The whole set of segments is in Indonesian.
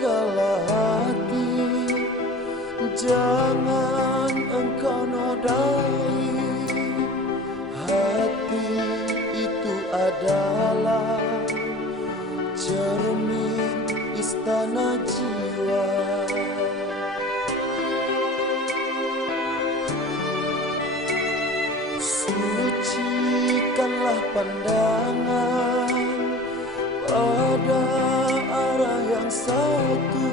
jagalah hati, jangan engkau nodai. Hati itu adalah cermin istana jiwa. Sucikanlah pandangan pada arah yang satu.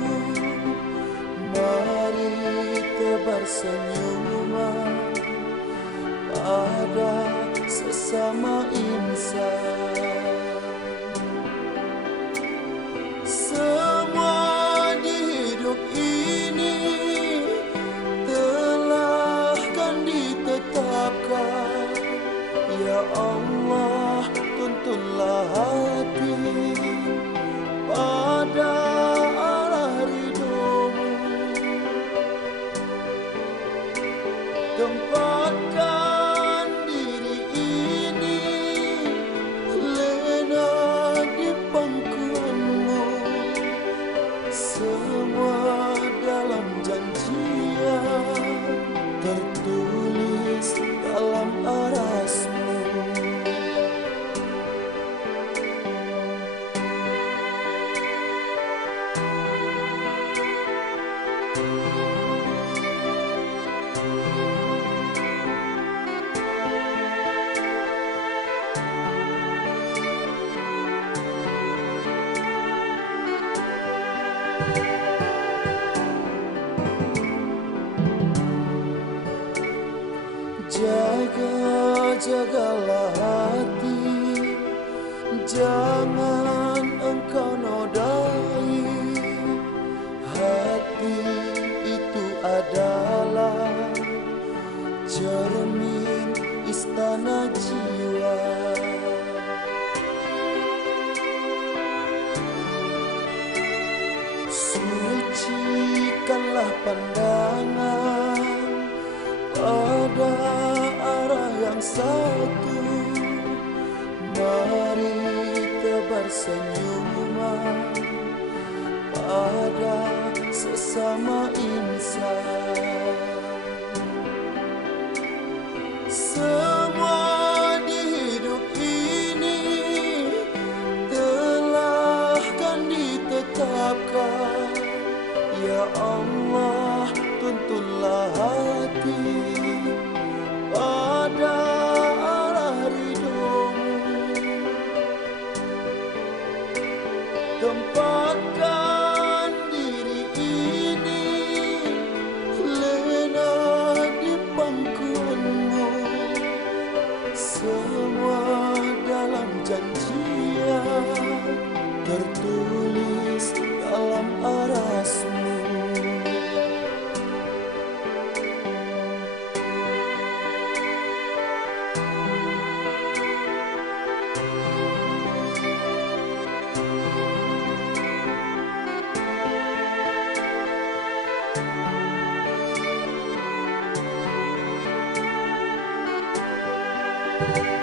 Mari tebar senyuman pada sesama insan. Semua di hidup ini telah kan ditetapkan. Ya Allah, tuntunlah hati pada arah ridho-Mu. Tempatkan diri ini lena di pangkuan-Mu. Semua dalam janjian tertulis dalam aras-Mu. Jagalah hati, jangan engkau nodai. Hati itu adalah cermin istana jiwa. Sucikanlah pandangan pada arah yang satu. Mari tebar senyuman pada sesama insan. Semua di hidup ini telah kan ditetapkan. Ya Allah, tuntunlah hati pada arah ridho-Mu. Tempatkan diri ini lena di pangkuan-Mu. Semua dalam janjian tertulis dalam aras-Mu. Thank you.